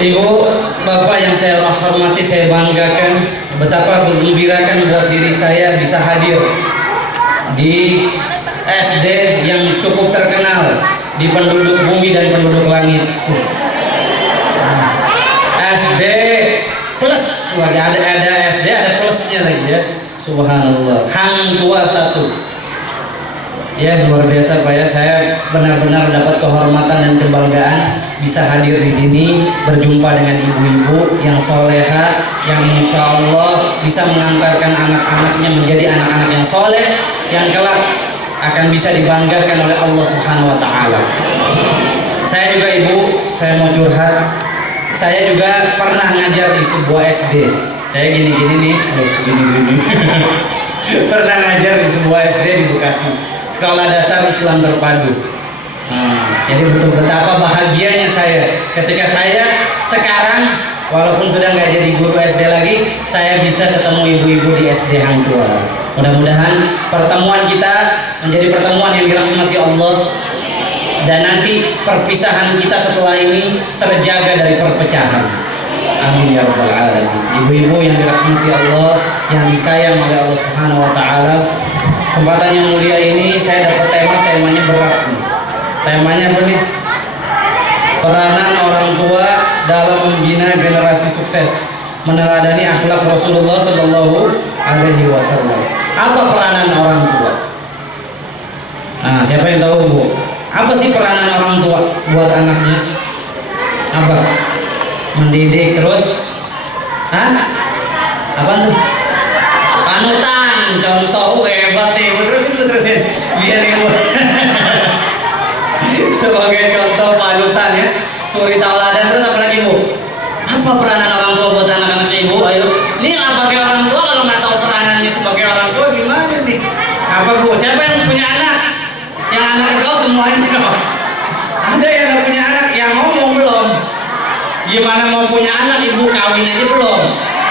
Ibu, Bapak yang saya hormati, saya banggakan, betapa menggembirakan buat diri saya bisa hadir di SD yang cukup terkenal di penduduk bumi dan penduduk langit. SD plus lagi, ada SD ada plusnya lagi ya. Subhanallah. Hang tua 1. Ya, luar biasa Pak ya, saya benar-benar dapat kehormatan dan kebanggaan bisa hadir di sini berjumpa dengan ibu-ibu yang soleha, yang insya Allah bisa mengantarkan anak-anaknya menjadi anak-anak yang soleh, yang kelak akan bisa dibanggakan oleh Allah Subhanahu Wa Taala. Saya juga ibu, saya mau curhat. Saya juga pernah ngajar di sebuah SD. Saya gini-gini nih, harus gini-gini. Pernah ngajar di sebuah SD di Bekasi, Sekolah Dasar Islam Terpadu. Jadi betul betapa bahagianya saya ketika saya sekarang walaupun sudah nggak jadi guru SD lagi, saya bisa ketemu ibu-ibu di SD Hang Tua. Mudah-mudahan pertemuan kita menjadi pertemuan yang dirahmati Allah, dan nanti perpisahan kita setelah ini terjaga dari perpecahan. Amin ya rabbal alamin. Ibu-ibu yang dirahmati Allah, yang disayang oleh Allah Subhanahu Wa Taala, kesempatan yang mulia ini saya dapat temanya berat nih. Temanya apa nih? Peranan orang tua dalam membina generasi sukses, meneladani akhlak Rasulullah Sallallahu Alaihi Wasallam. Apa peranan orang tua? Nah, siapa yang tahu Bu? Apa sih peranan orang tua buat anaknya? Apa? Mendidik terus? Hah? Apa tuh? Panutan, contoh hebat nih. Terusin biar ibu. Sebagai contoh panutan ya, suri tauladan. Terus apa lagi Bu? Apa peranan orang tua buat anak-anak ibu? Ayo, ini apa kayak orang tua kalau nggak tahu peranannya sebagai orang tua gimana nih? Apa Bu? Siapa yang punya anak? Yang anak sekolah semuanya? Ada yang nggak punya anak? Yang ngomong belum? Gimana mau punya anak ibu, kawin aja belum,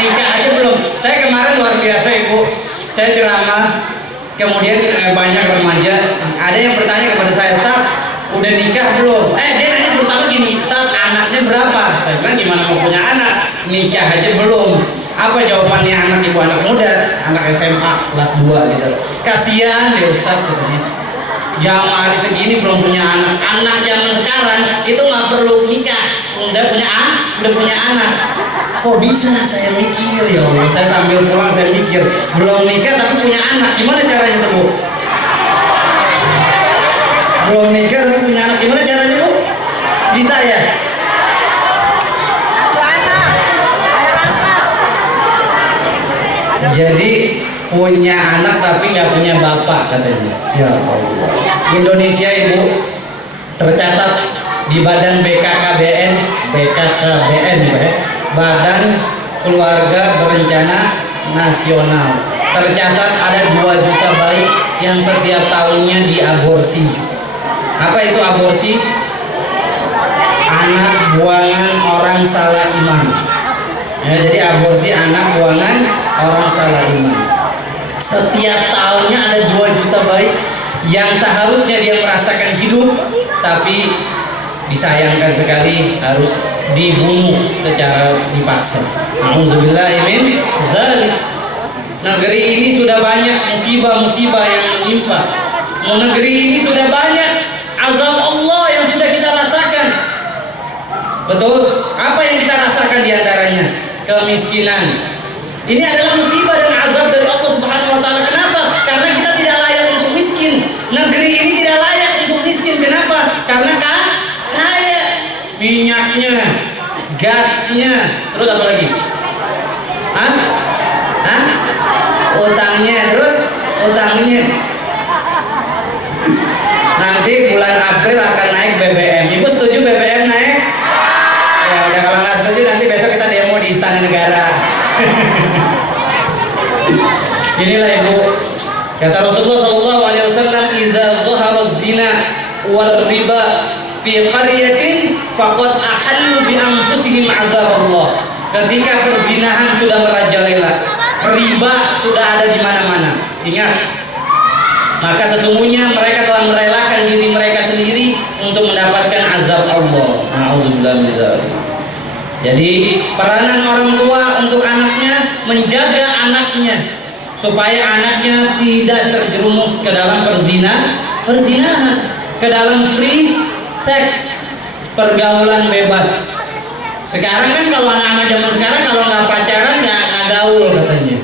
nikah aja belum. Saya kemarin luar biasa ibu, saya ceramah, kemudian banyak remaja, ada yang bertanya kepada saya, Ustaz, udah nikah belum? Dia nanya pertama gini, Ustaz, anaknya berapa? Saya bilang gimana mau punya anak, nikah aja belum. Apa jawabannya anak ibu, anak muda, anak SMA kelas 2 gitu. Kasihan deh Ustaz katanya, jam hari segini belum punya anak. Anak zaman sekarang itu nggak perlu nikah, udah punya anak. Kok bisa? Saya mikir ya Allah, saya sambil pulang saya mikir, belum nikah tapi punya anak, gimana caranya tuh Bu? Belum nikah tapi punya anak, gimana caranya Bu? Bisa ya? Jadi punya anak tapi nggak punya bapak katanya. Ya Allah. Indonesia ibu tercatat di Badan BKKBN, Badan Keluarga Berencana Nasional. Tercatat ada 2 juta bayi yang setiap tahunnya diaborsi. Apa itu aborsi? Anak buangan orang salah iman. Ya, jadi aborsi anak buangan orang salah iman. Setiap tahunnya ada 2 juta bayi yang seharusnya dia merasakan hidup, tapi disayangkan sekali harus dibunuh secara dipaksa. Nauzubillahi min dzalik. Negeri ini sudah banyak musibah-musibah yang menimpa. Negeri ini sudah banyak azab Allah yang sudah kita rasakan. Betul? Apa yang kita rasakan diantaranya? Kemiskinan. Ini adalah musibah dan azab dari Allah Subhanahu Wa Taala. Kenapa? Karena kita tidak layak untuk miskin. Negeri ini tidak layak untuk miskin. Kenapa? Karena kaya, minyaknya, gasnya, terus apa lagi? Utangnya. Nanti bulan April akan naik BBM. Ibu setuju BBM naik? Ya udah, kalau nggak setuju nanti besok kita demo di Istana Negara. Inilah ibu, kata Rasulullah SAW, "Iza zahara zina wal riba fi qaryatin faqad ahallu bi anfusihim azab Allah." Ketika perzinahan sudah merajalela, riba sudah ada di mana-mana, ingat, maka sesungguhnya mereka telah merelakan diri mereka sendiri untuk mendapatkan azab Allah. Nauzubillah min dzalik. Jadi peranan orang tua untuk anaknya, menjaga anaknya supaya anaknya tidak terjerumus ke dalam perzinahan, ke dalam free sex, pergaulan bebas. Sekarang kan kalau anak-anak zaman sekarang kalau nggak pacaran nggak gaul katanya.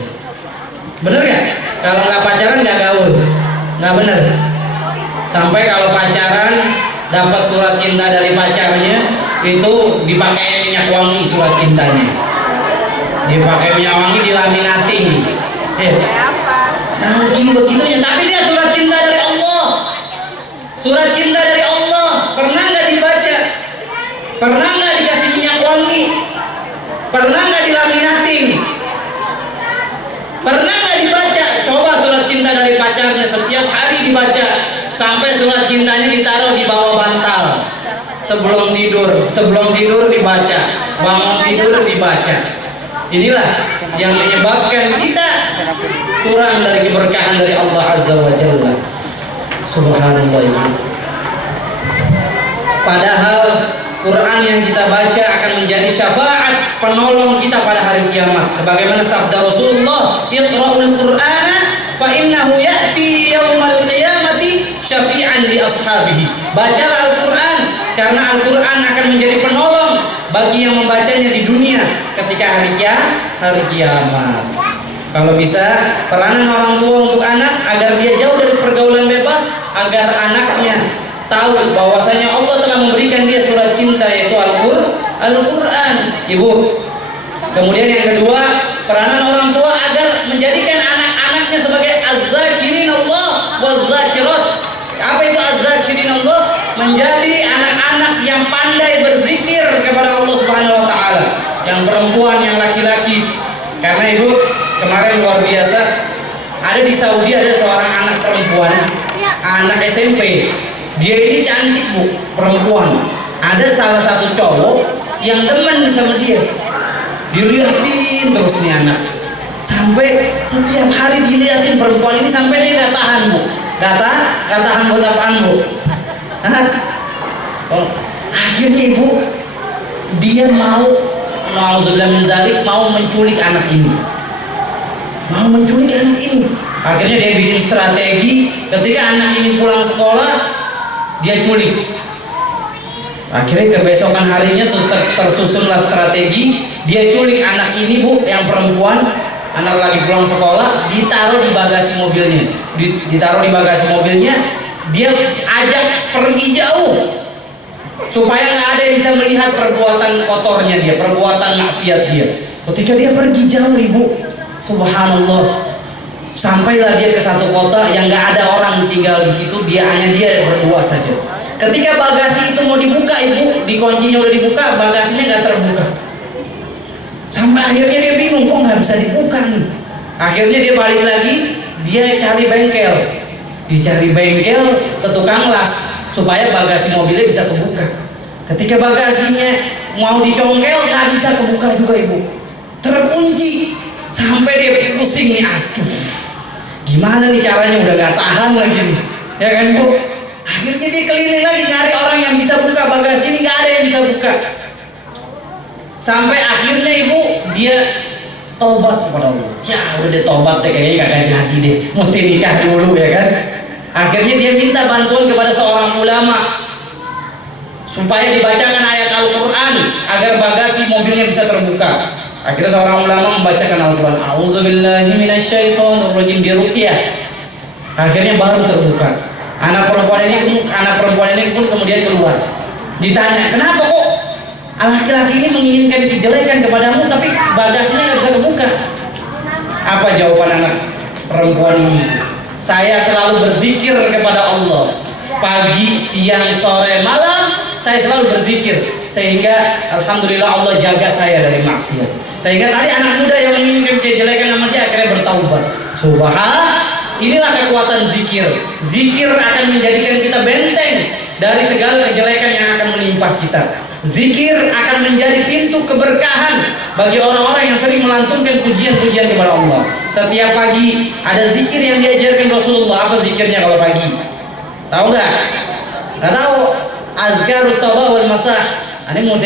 Bener nggak? Kalau nggak pacaran nggak gaul, nggak bener. Sampai kalau pacaran dapat surat cinta dari pacarnya itu dipakai minyak wangi surat cintanya, dipakai minyak wangi, dilaminating. Saking begitunya, tapi dia surat cinta dari Allah, surat cinta dari Allah. Pernah nggak dibaca? Pernah nggak dikasih minyak wangi? Pernah nggak dilaminating? Pernah nggak dibaca? Coba surat cinta dari pacarnya setiap hari dibaca, sampai surat cintanya ditaruh di bawah bantal. Sebelum tidur dibaca, bangun tidur dibaca. Inilah yang menyebabkan kita kurang dari keberkahan dari Allah Azza wa Jalla. Subhanallah. Padahal Quran yang kita baca akan menjadi syafaat penolong kita pada hari kiamat. Sebagaimana sabda Rasulullah, "Iqra'ul Qur'ana fa innahu ya'ti yaumal qiyamati syafi'an li ashabihi." Bacalah Al-Qur'an karena Al-Qur'an akan menjadi penolong bagi yang membacanya di dunia ketika hari kiamat. Kalau bisa, peranan orang tua untuk anak agar dia jauh dari pergaulan bebas, agar anaknya tahu bahwasanya Allah telah memberikan dia surat cinta, yaitu Al-Qur'an. Ibu. Kemudian yang kedua, peranan orang tua agar menjadikan anak-anaknya sebagai az-zakirin Allah waz-zakirat. Apa itu az-zakirin Allah? Menjadi anak-anak yang pandai berzikir kepada Allah Subhanahu wa taala, yang perempuan, yang laki-laki. Karena Ibu, kemarin luar biasa, ada di Saudi ada seorang anak perempuan, anak SMP. Dia ini cantik Bu, perempuan. Ada salah satu cowok yang demen sama dia. Dilihatin terus nih anak. Sampai setiap hari dilihatin perempuan ini sampai dia nggak tahan Bu. Nggak tahan buat apaan Bu? Akhirnya Ibu, dia mau menculik anak ini. Akhirnya dia bikin strategi, ketika anak ini pulang sekolah dia culik. Akhirnya kebesokan harinya tersusunlah strategi, dia culik anak ini Bu, yang perempuan. Anak lagi pulang sekolah, ditaruh di bagasi mobilnya. Dia ajak pergi jauh supaya nggak ada yang bisa melihat perbuatan kotornya dia, perbuatan maksiat dia. Ketika dia pergi jauh Ibu, subhanallah, sampailah dia ke satu kota yang nggak ada orang tinggal di situ, hanya dia berdua saja. Ketika bagasi itu mau dibuka Ibu, dikuncinya udah dibuka, bagasinya nggak terbuka. Sampai akhirnya dia bingung, kok nggak bisa dibuka nih. Akhirnya dia balik lagi, dia cari bengkel, ke tukang las supaya bagasi mobilnya bisa kebuka. Ketika bagasinya mau dicongkel, nggak bisa kebuka juga Ibu, terkunci. Sampai dia pusing nih, aduh, gimana nih caranya, udah gak tahan lagi nih, ya kan Bu. Akhirnya dia keliling lagi nyari orang yang bisa buka bagasi ini, gak ada yang bisa buka. Sampai akhirnya Ibu, dia tobat kepada Allah. Ya udah deh, tobat deh, kayaknya gak jadi deh, mesti nikah dulu, ya kan. Akhirnya dia minta bantuan kepada seorang ulama supaya dibacakan ayat Al-Quran agar bagasi mobilnya bisa terbuka. Akhirnya seorang ulama membacakan Al-Quran, A'udzubillahi minasyaitonirrajim, diruqyah. Akhirnya baru terbuka. Anak perempuan ini pun kemudian keluar. Ditanya, kenapa kok laki-laki ini menginginkan kejelekan kepadamu tapi bagasinya nggak bisa kebuka? Apa jawaban anak perempuan ini? Saya selalu berzikir kepada Allah, pagi, siang, sore, malam saya selalu berzikir, sehingga alhamdulillah Allah jaga saya dari maksiat. Sehingga tadi anak muda yang menginginkan kejelekan sama dia akhirnya bertaubat. Inilah kekuatan zikir. Zikir akan menjadikan kita benteng dari segala kejelekan yang akan menimpa kita. Zikir akan menjadi pintu keberkahan bagi orang-orang yang sering melantunkan pujian-pujian kepada Allah. Setiap pagi ada zikir yang diajarkan Rasulullah. Apa zikirnya kalau pagi? Tahu nggak? Nggak tahu. Azkarus sabah wal masah. Ini mau